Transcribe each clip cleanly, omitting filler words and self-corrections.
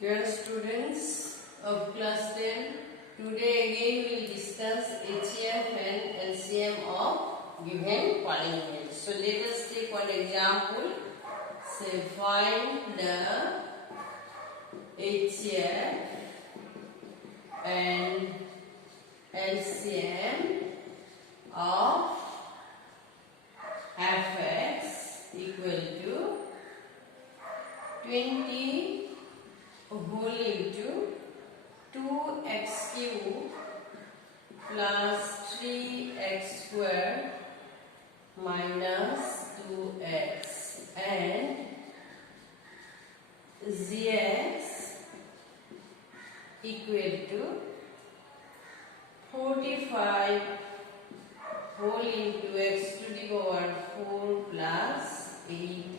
Dear students of class 10, today again we will discuss HCF and LCM of given polynomials. So let us take one example. Say find the HCF and LCM of fx equal to 20 whole into 2x cube plus 3x square minus 2x and zx equal to 45 whole into x to the power 4 plus 8x.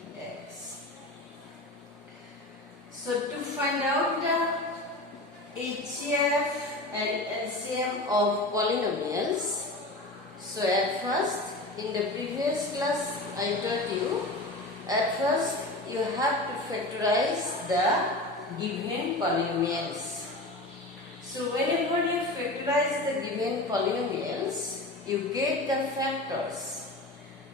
So to find out the HCF and LCM of polynomials, so at first in the previous class I told you, at first you have to factorize the given polynomials. So whenever you factorize the given polynomials, you get the factors,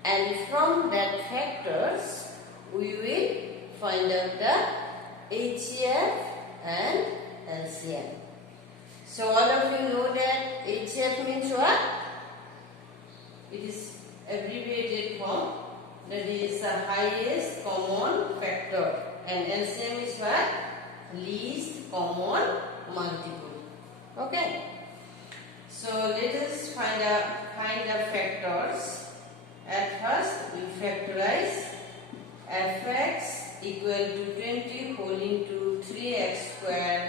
and from that factors we will find out the HCF and LCM. So all of you know that HCF means what? It is abbreviated form, that is the highest common factor, and LCM is what? Least common multiple. Okay. So let us find the factors. At first we factorize fx equal to 20 whole into 3x square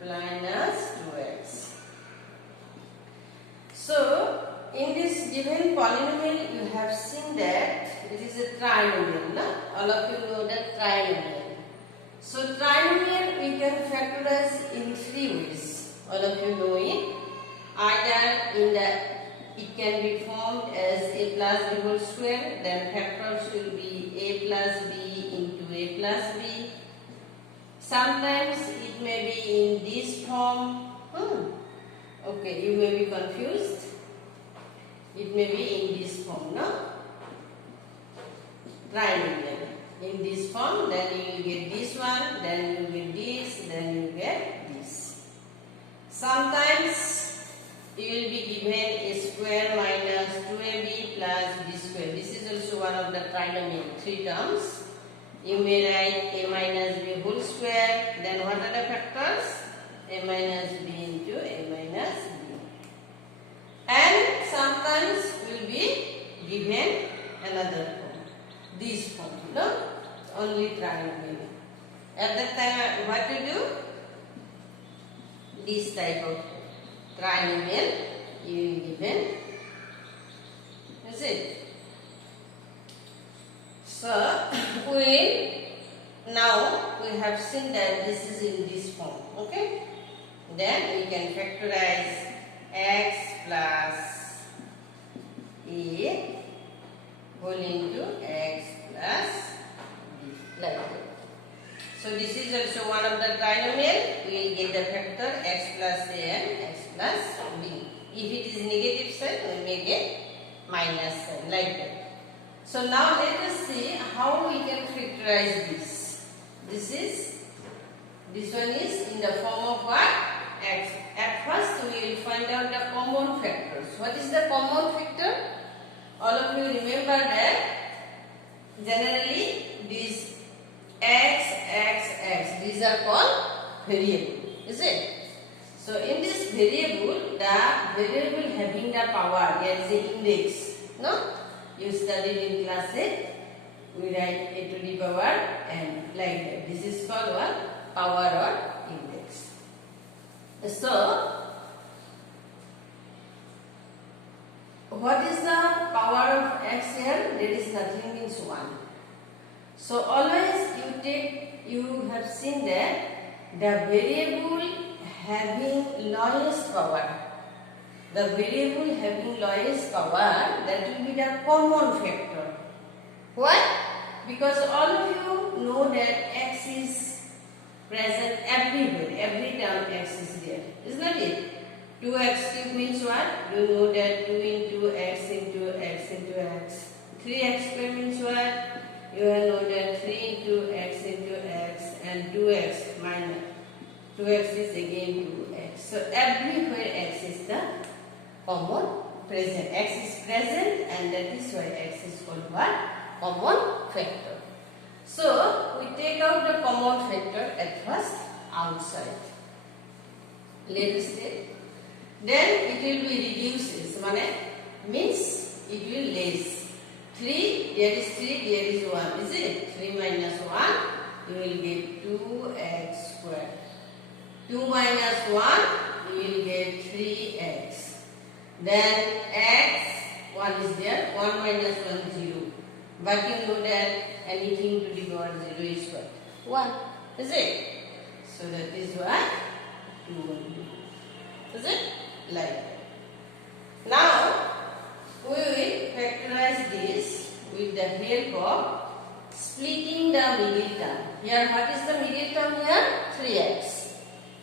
minus 2x. So in this given polynomial you have seen that it is a trinomial. No? All of you know that trinomial. So trinomial we can factorize in three ways. All of you know it. Either it can be formed as a plus b whole square, then factors will be a plus b into a plus b. Sometimes it may be in this form. Okay, you may be confused. It may be in this form, no? Trinomial. In this form, then you will get this one, then you will get this, then you will get this. Sometimes you will be given a square minus 2ab plus b square. This is also one of the trinomial, three terms. You may write a minus b whole square. Then what are the factors? A minus b into a minus b. And sometimes will be given another form. This form, no? Only trinomial. At that time, what to do? This type of trinomial you will given, is it? So now we have seen that this is in this form, okay? Then we can factorize x plus a whole into x plus b, like that. So this is also one of the trinomial. We will get the factor x plus a and x plus b. If it is negative sign, we may get minus sign, like that. So now let us see how we can factorize this. This one is in the form of what? X. At first we will find out the common factors. What is the common factor? All of you remember that generally these x, these are called variable, is it? So in this variable, the variable having the power, there is an index, no? You studied in class 8, we write a to the power and like that. This is called what? Power or index. So, what is the power of x here? There is nothing, means 1. So always you have seen that the variable having lowest power, that will be the common factor. Why? Because all of you know that x is present every 2x cube means what? You know that 2 into x into x into x. 3x square means what? You know that 3 into x into x, and 2x minus 2x is again 2x. So everywhere x is the common present. X is present, and that is why x is called what? Common factor. So we take out the common factor at first outside. Let us take. Then it will be reduces. Means it will less. 3, there is 3, there is 1. Is it? 3 minus 1, you will get 2x squared. 2 minus 1, you will get 3x. Then x, 1 is there. 1 minus 1 is 0. But you know that anything to the power 0 is what? 1. Is it? So that is what? 2 1 2. Is it? Like that. Now, we will factorize this with the help of splitting the middle term. Here, what is the middle term here? 3x.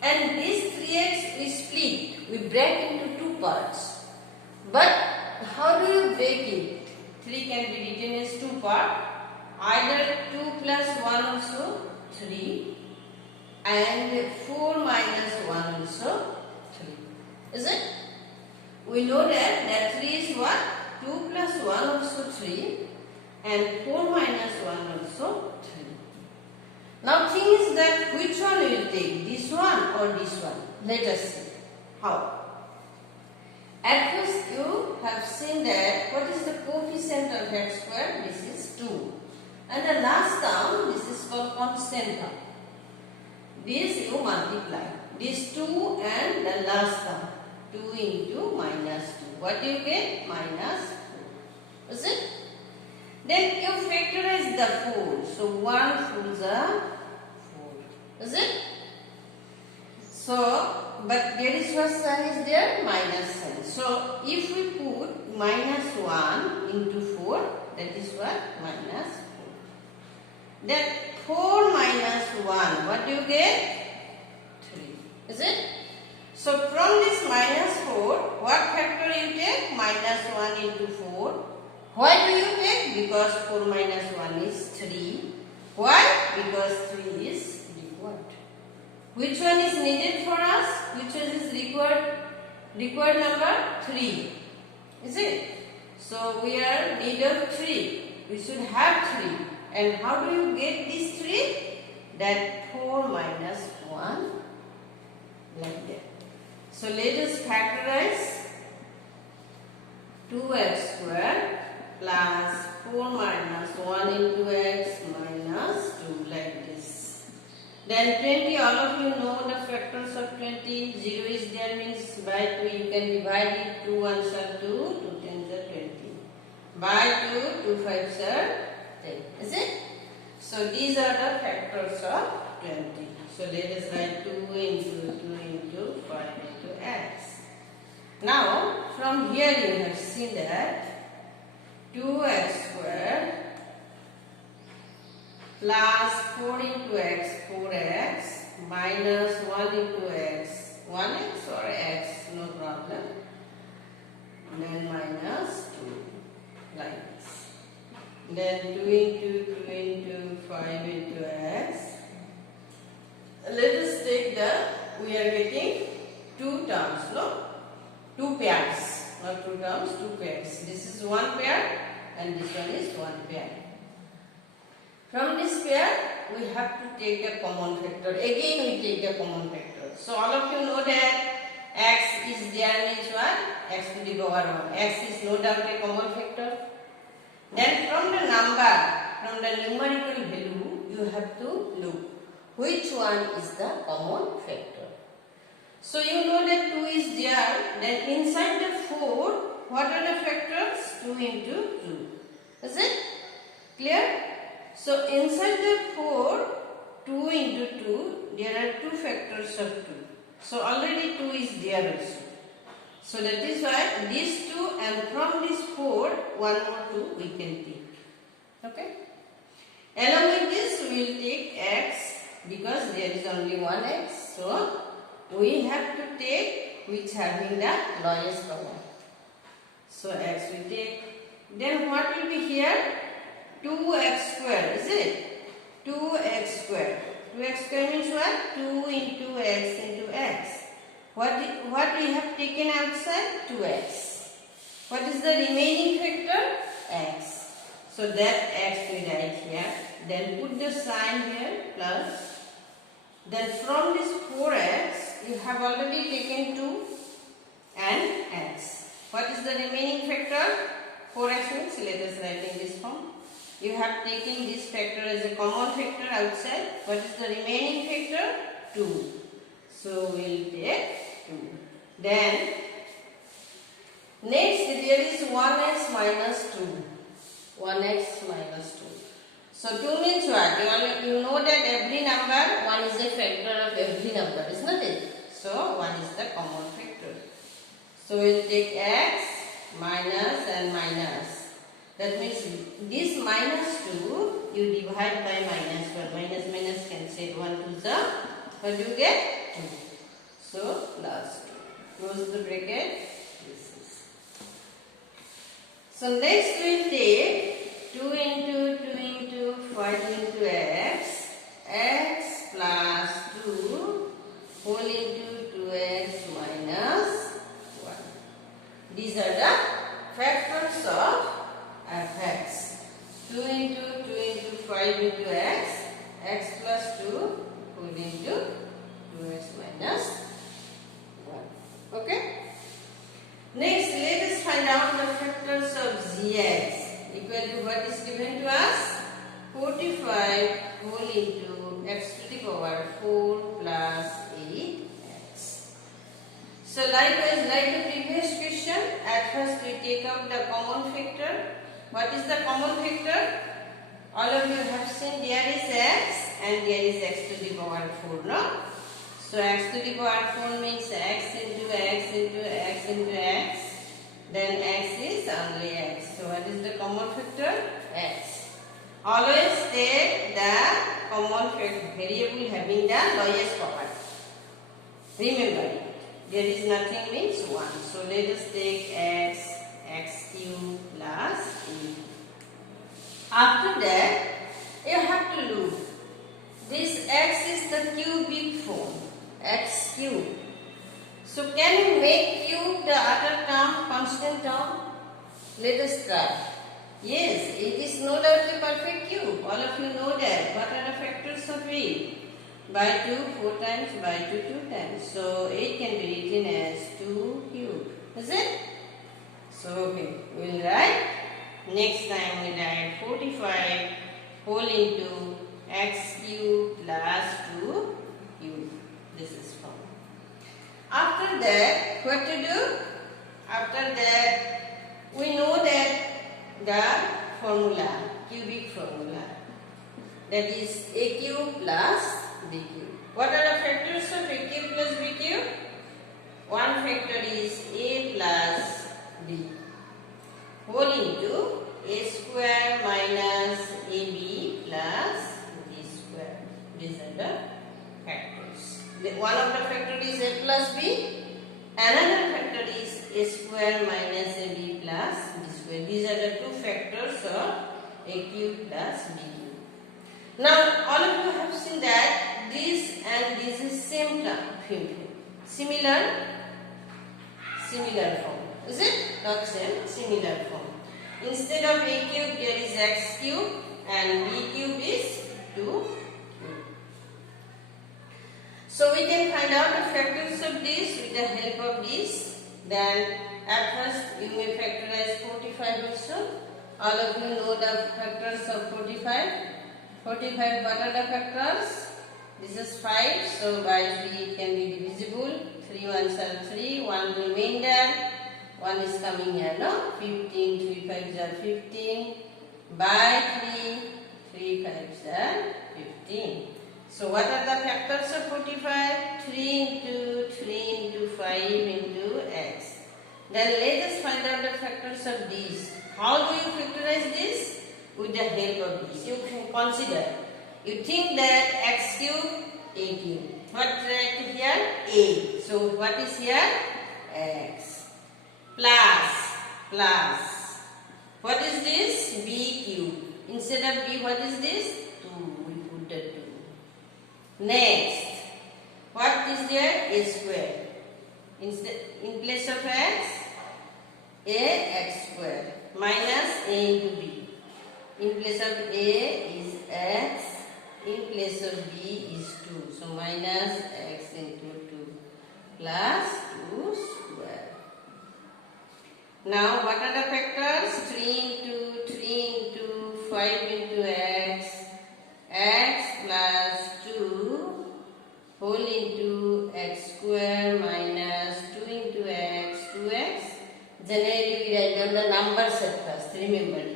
And this 3x we split, we break into two parts. But how do you break it? 3 can be written as 2 parts. Either 2 plus 1 also 3, and 4 minus 1 also 3. Is it? We know that 3 is what? 2 plus 1 also 3, and 4 minus 1 also 3. Now thing is that which one we will take? This one or this one? Let us see. How? At first you have seen that what is the coefficient of x square? This is 2. And the last term, this is called constant term. This you multiply. This 2 and the last term. 2 into minus 2. What do you get? Minus 4. Is it? Then you factorize the 4. So 1 fools are 4. Is it? So, but there is what sign is there? Minus sign. So if we put minus 1 into 4, that is what? Minus 4. Then 4 minus 1, what do you get? 3. Is it? So from this minus 4, what factor you take? Minus 1 into 4. Why do you take? Because 4 minus 1 is 3. Why? Because 3 is required. Which one is needed for us? Which one is required? Required number 3. Is it? So we are need of 3. We should have 3. And how do you get this 3? That 4 minus 1 like that. So let us factorize 2x squared plus 4 minus 1 into x minus 2 like this. Then 20, all of you know the factors of 20. 0 is there means by 2 you can divide it. 2 1s are 2, 2 10s are 20. By 2, 2 5s are 10. Is it? So these are the factors of 20. So let us write 2 into 5 into x. Now from here you have seen that 2x squared plus 4 into x 4x minus 1 into x 1x or x, no problem. Then minus 2 like this. Then 2 into 5 into x. Let us take the, we are getting 2 terms, no? 2 pairs, not 2 terms, 2 pairs. This is 1 pair and this one is 1 pair. From this pair, we have to take the common factor. Again, we take the common factor. So all of you know that x is there means what? X to the power 1. X is no doubt a common factor. Then from the number, from the numerical value, you have to look which one is the common factor. So you know that 2 is there, then inside the 4, what are the factors? 2 into 2. Is it clear? So inside the 4, 2 into 2, there are 2 factors of 2. So already 2 is there also. So that is why these 2 and from this 4, 1 more 2 we can take. Okay? Along with this we will take x because there is only one x. So we have to take which having the lowest common. So x we take. Then what will be here? 2x square, is it? 2x square. 2x square means what? 2 into x into x. What we have taken outside? 2x. What is the remaining factor? X. So that x we write here. Then put the sign here plus. Then from this 4x you have already taken 2 and x. What is the remaining factor? 4x means let us write in this form. You have taken this factor as a common factor outside. What is the remaining factor? 2. So we will take 2. Then next there is 1x minus 2. 1x minus 2. So 2 means what? You know that every number, 1 is a factor of every number, isn't it? So 1 is the common factor. So we will take x minus and minus. That means this minus 2 you divide by minus 1. Minus minus cancel 1 to the, what do you get? 2. So plus 2. Close the bracket. This is. So next we will take 2 into 2 into 5 into x. X plus 2 whole into 2x minus 1. These are the factors of fx. 2 into 2 into 5 into x. X plus 2 whole into 2x minus 1. Okay? Next, let us find out the factors of gx. Equal to what is given to us? 45 whole into x to the power 4 plus 8x. So likewise, like the previous question, at first we take out the common factor. What is the common factor? All of you have seen there is x and there is x to the power 4, no? So x to the power 4 means x into x into x into x. Then x is only x. So what is the common factor? X. Always take the common variable having the lowest power. Remember it. There is nothing means 1. So let us take x cube plus e. After that, you have to look. This x is the cubic form. X cube. So can you make cube the other term, constant term? Let us try. Yes, it is no doubt a perfect cube. All of you know that. What are the factors of it? By 2, 4 times, by 2, 2 times. So 8 can be written as 2 cube. Is it? So okay, we will write. Next time we write 45 whole into x cube plus 2 cube. This is form. After that, what to do? After that, we know that the formula, cubic formula, that is a cube plus b cube. What are the factors of a cube plus b cube? One factor is a plus b whole into a square minus ab plus b square. These are the factors. One of the factor is a plus b. Another factor is a square minus ab plus b square. These are the two factors of a cube plus b cube. Now, all of you have seen that this and this is same term, similar form. Is it? Not same, similar form. Instead of a cube, there is x cube and b cube is 2. So we can find out the factors of this with the help of this. Then at first you may factorize 45 also. All of you know the factors of 45. 45, what are the factors? This is 5, so by 3 it can be divisible. 3 ones are 3, 1 remainder. 1 is coming here, no? 15, 3 5s are 15. By 3, 3 5s are 15. So what are the factors of 45? 3 into 5 into x. Then let us find out the factors of these. How do you factorize this? With the help of this. You can consider. You think that x cube, a cube. What right here? A. So what is here? x plus what is this? b cube. Instead of b, what is this? 2. We put the 2. Next, what is there? A square. In place of x, x square minus a into b. In place of a is x, in place of b is 2. So minus x into 2 plus 2 square. Now what are the factors? 3 into 5 into x plus 2 whole into x square minus 2 into x, 2x. Generally we write down the numbers at first, remember it.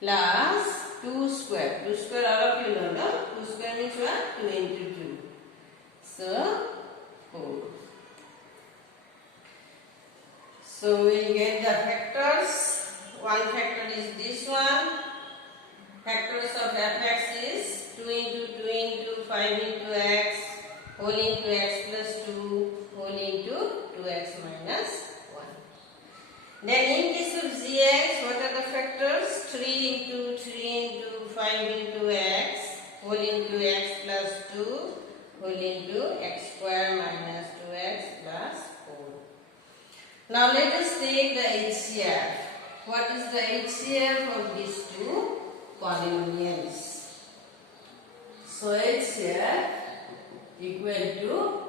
Plus 2 square. 2 square all of you know, no? 2 square means what? 2 into 2. So 4. So we will get the factors. One factor is this one. Factors of fx is 2 into 5 into x whole into x plus 2 whole into 2x minus 1. Then in case of gx, what are the factors? 3 into 5 into x whole into x plus 2 whole into x square minus 2x plus 4. Now let us take the HCF. What is the HCF of these two polynomials? So HCF equal to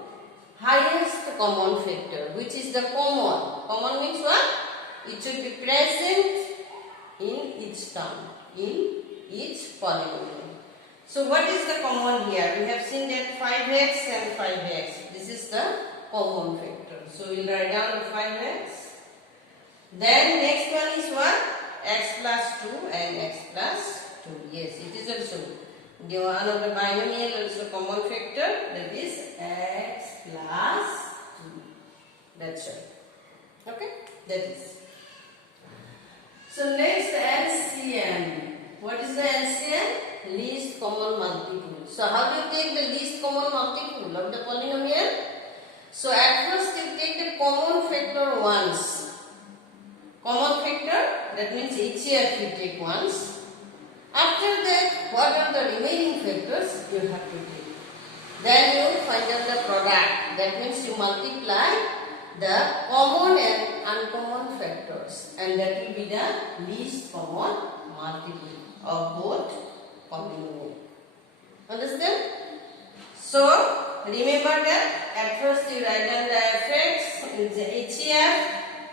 highest common factor, which is the common. Common means what? It should be present in each term, in each polynomial. So what is the common here? We have seen that 5x and 5x. This is the common factor. So we will write down 5x. Then next one is what? X plus 2 and x plus 2. Yes, it is also the one of the binomial also common factor, that is x plus 2. That's right. Okay, that is. So next LCM. What is the LCM? Least common multiple. So how do you take the least common multiple of the polynomial? So at first you take the common factor once. Common factor, that means HCF you take once. After that, what are the remaining factors you have to take. Then you find out the product. That means you multiply the common and uncommon factors, and that will be the least common multiple of both polynomial. Understand? So remember that at first you write down the fx in the HCF,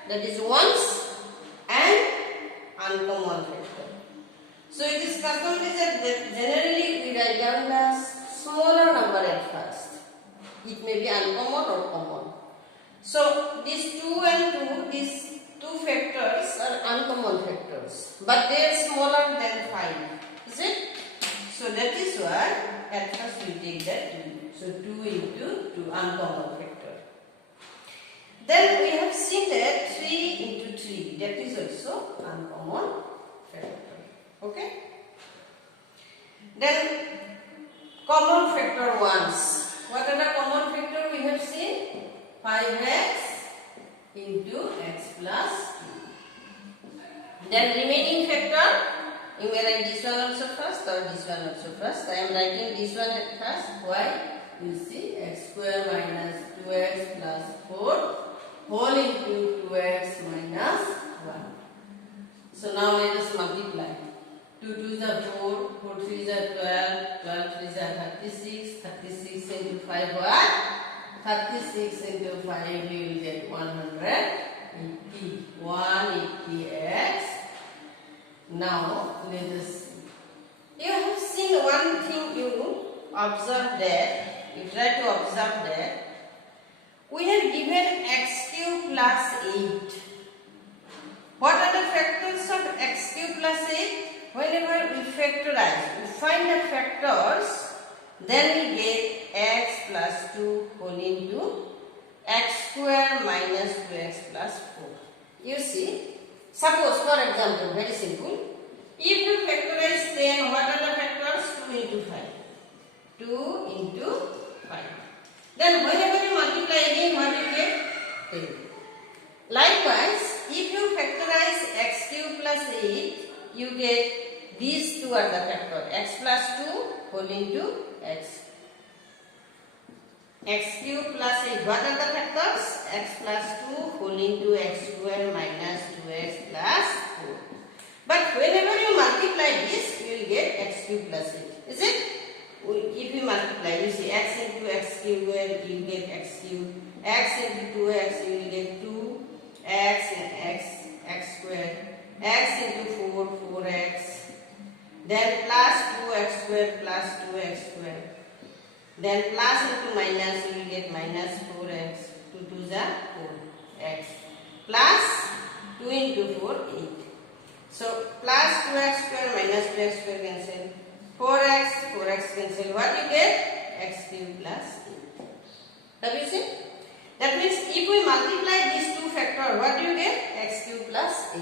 that is once, and uncommon factor. So it is customary that generally we write down the smaller number at first. It may be uncommon or common. So these 2 and 2, these two factors are uncommon factors, but they are smaller than 5. Is it? So that is why at first we take that 2. So 2 into 2 uncommon factor. Then we have seen that 3 into 3, that is also uncommon factor. Okay? Then common factor ones. What are the common factor we have seen? 5x into x plus 2. Then remaining factor, you may write this one also first or this one also first. I am writing this one at first. Why? You see x square minus 2x plus 4 whole into 2x minus 1. So now let us multiply. 2 2 is 4, 4 3 is 12, 12 3 is 36, 36 into 5 what? 36 into 5 we will get 180, 180x. Now let us see. You have seen one thing, you observe that, you try to observe that. We have given x cube plus 8. What are the factors of x cube plus 8? Whenever we factorize, we find the factors, then we get x plus 2 whole into x square minus 2x plus 4. You see, suppose for example, very simple, if you factorize 10, what are the factors? 2 into 5. 2 into 5. Then whenever you multiply again, what you get? 10. Likewise, if you factorize x cube plus 8, you get these two are the factor, x plus 2 whole into x. X cube plus 8, what are the factors? X plus 2 whole into x square minus 2x plus 4. But whenever you multiply this, you will get x cube plus 8. Is it? If you multiply, you see x into x cube, you get x cube. X into 2x, you will get 2x and x square. X into 4, 4x. Then plus 2x square plus 2x square. Then plus into minus, you will get minus 4x. 2 to the 4x. Plus 2 into 4, 8. So plus 2x square minus 2x square cancel. 4x, 4x cancel. What you get? X cube plus 8. Have you seen? That means if we multiply these two factors, what do you get? X cube plus 8.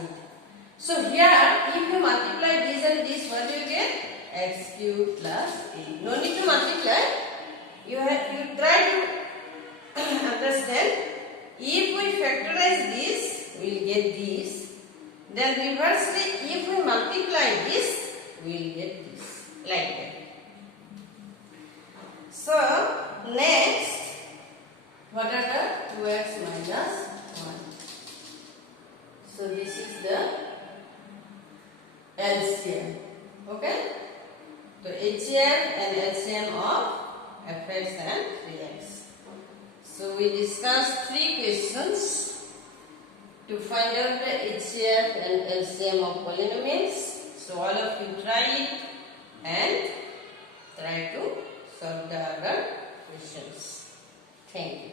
So here, if you multiply this and this, what do you get? X cube plus 8. No need to multiply. You try to understand. If we factorize this, we will get this. Then reversely, if we multiply this, we will get this. Like that. So, next, what are the 2x minus 1? So, this is the LCM. Okay? So, HCF and LCM of fx and 3x. So, we discussed 3 questions to find out the HCF and LCM of polynomials. So, all of you try it and try to solve the other questions. Thank you.